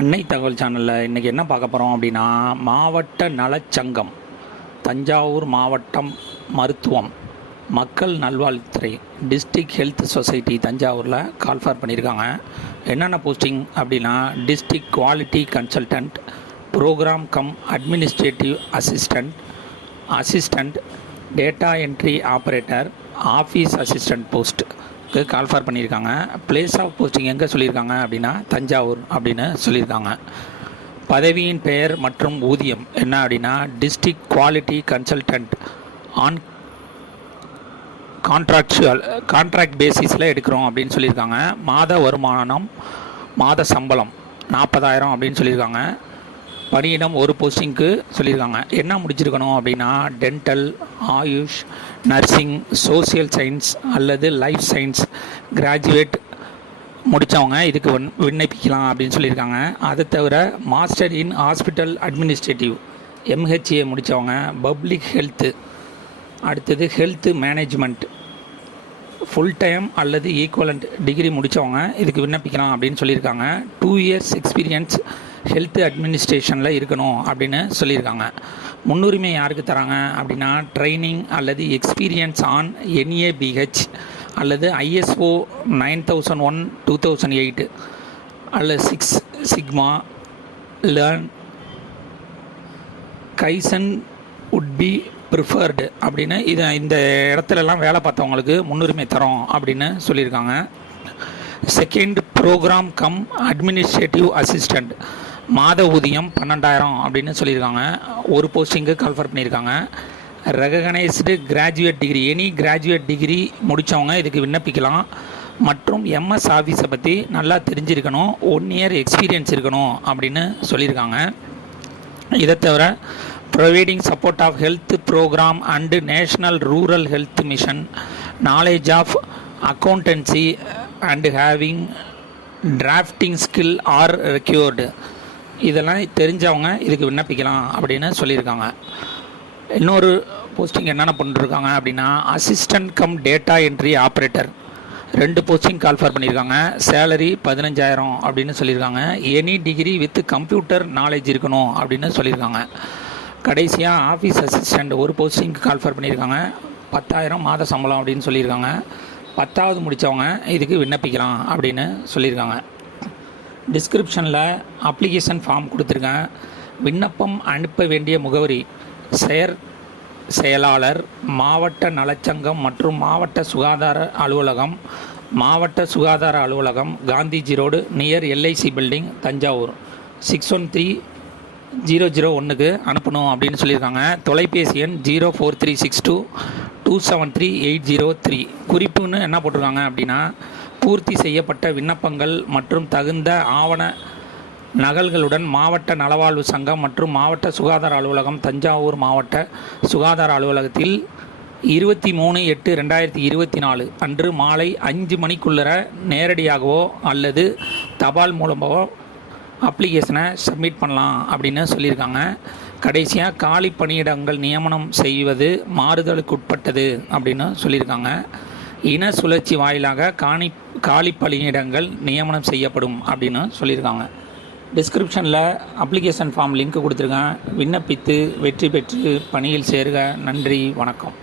அன்னை தகவல் சேனலில் இன்றைக்கி என்ன பார்க்க போகிறோம் அப்படின்னா, மாவட்ட நலச்சங்கம், தஞ்சாவூர் மாவட்டம் மருத்துவம், மக்கள் நல்வாழ்வுத்துறை, டிஸ்ட்ரிக்ட் ஹெல்த் சொசைட்டி தஞ்சாவூரில் கால்ஃபார் பண்ணியிருக்காங்க. என்னென்ன போஸ்டிங் அப்படின்னா, district quality consultant, program cum administrative assistant, data entry operator, office assistant post call for பண்ணியிருக்காங்க. பிளேஸ் ஆஃப் போஸ்டிங் எங்கே சொல்லியிருக்காங்க அப்படின்னா, தஞ்சாவூர் அப்படின்னு சொல்லியிருக்காங்க. பதவியின் பெயர் மற்றும் ஊதியம் என்ன அப்படின்னா, district quality consultant on contract பேசிஸில் எடுக்கிறோம் அப்படின்னு சொல்லியிருக்காங்க. மாத வருமானம், மாத சம்பளம் 40,000 அப்படின்னு சொல்லியிருக்காங்க. பணியிடம் ஒரு போஸ்டிங்க்கு சொல்லியிருக்காங்க. என்ன முடிச்சிருக்கணும் அப்படின்னா, dental, AYUSH, nursing, social science அல்லது லைஃப் சயின்ஸ் கிராஜுவேட் முடித்தவங்க இதுக்கு விண்ணப்பிக்கலாம் அப்படின்னு சொல்லியிருக்காங்க. அதை தவிர master in hospital administrative MHA முடித்தவங்க, பப்ளிக் ஹெல்த்து, அடுத்தது ஹெல்த் மேனேஜ்மெண்ட் ஃபுல் டைம் அல்லது ஈக்குவலண்ட் டிகிரி முடித்தவங்க இதுக்கு விண்ணப்பிக்கலாம் அப்படின்னு சொல்லியிருக்காங்க. 2 years எக்ஸ்பீரியன்ஸ் ஹெல்த் அட்மினிஸ்ட்ரேஷனில் இருக்கணும் அப்படின்னு சொல்லியிருக்காங்க. முன்னுரிமை யாருக்கு தராங்க அப்படின்னா, ட்ரைனிங் அல்லது எக்ஸ்பீரியன்ஸ் ஆன் NABH அல்லது ISO 9001 2008 அல்லது 6 sigma lean kaizen would be preferred அப்படின்னு இந்த இடத்துலலாம் வேலை பார்த்தவங்களுக்கு முன்னுரிமை தரோம் அப்படின்னு சொல்லியிருக்காங்க. Second, program cum administrative assistant, மாத ஊதியம் 12,000 அப்படின்னு சொல்லியிருக்காங்க. ஒரு போஸ்டிங்கு கால்ஃபர் பண்ணியிருக்காங்க. Recognised graduate degree, any graduate degree முடித்தவங்க இதுக்கு விண்ணப்பிக்கலாம். மற்றும் MS ஆஃபீஸை பற்றி நல்லா தெரிஞ்சிருக்கணும், 1 year எக்ஸ்பீரியன்ஸ் இருக்கணும் அப்படின்னு சொல்லியிருக்காங்க. இதை தவிர providing support of health program and national rural health mission, knowledge of accountancy and having drafting skill are required, இதெல்லாம் தெரிஞ்சவங்க இதுக்கு விண்ணப்பிக்கலாம் அப்படின்னு சொல்லியிருக்காங்க. இன்னொரு போஸ்டிங் என்னென்ன பண்ணிருக்காங்க அப்படின்னா, assistant come data entry operator 2 posting call for பண்ணியிருக்காங்க. சேலரி 15,000 அப்படின்னு சொல்லியிருக்காங்க. Any degree with computer knowledge இருக்கணும் அப்படின்னு சொல்லியிருக்காங்க. கடைசியாக ஆஃபீஸ் அசிஸ்டண்ட் ஒரு போஸ்டிங்க்கு கால்ஃபார் பண்ணியிருக்காங்க. 10,000 மாத சம்பளம் அப்படின்னு சொல்லியிருக்காங்க. 10வது முடித்தவங்க இதுக்கு விண்ணப்பிக்கலாம் அப்படின்னு சொல்லியிருக்காங்க. டிஸ்கிரிப்ஷனில் அப்ளிகேஷன் ஃபார்ம் கொடுத்துருக்கேன். விண்ணப்பம் அனுப்ப வேண்டிய முகவரி: செயலாளர், மாவட்ட நலச்சங்கம் மற்றும் மாவட்ட சுகாதார அலுவலகம், மாவட்ட சுகாதார அலுவலகம், Gandhiji road near LIC building, Thanjavur 613001க்கு அனுப்பணும் அப்படின்னு சொல்லியிருக்காங்க. தொலைபேசி எண் 04362273803. குறிப்புன்னு என்ன போட்டிருக்காங்க அப்படின்னா, பூர்த்தி செய்யப்பட்ட விண்ணப்பங்கள் மற்றும் தகுந்த ஆவண நகல்களுடன் மாவட்ட நலவாழ்வு சங்கம் மற்றும் மாவட்ட சுகாதார அலுவலகம், தஞ்சாவூர் மாவட்ட சுகாதார அலுவலகத்தில் 23/8/2024 அன்று மாலை 5 மணிக்குள்ளர நேரடியாகவோ அல்லது தபால் மூலமாகவோ அப்ளிகேஷனை சப்மிட் பண்ணலாம் அப்படின்னு சொல்லியிருக்காங்க. கடைசியாக காலி பணியிடங்கள் நியமனம் செய்வது மாறுதலுக்கு உட்பட்டது அப்படின்னு சொல்லியிருக்காங்க. இன சுழற்சி வாயிலாக காலி பணியிடங்கள் நியமனம் செய்யப்படும் அப்படின்னு சொல்லியிருக்காங்க. டிஸ்கிரிப்ஷனில் அப்ளிகேஷன் ஃபார்ம் லிங்க் கொடுத்துருக்கேன். விண்ணப்பித்து வெற்றி பெற்று பணியில் சேருக. நன்றி, வணக்கம்.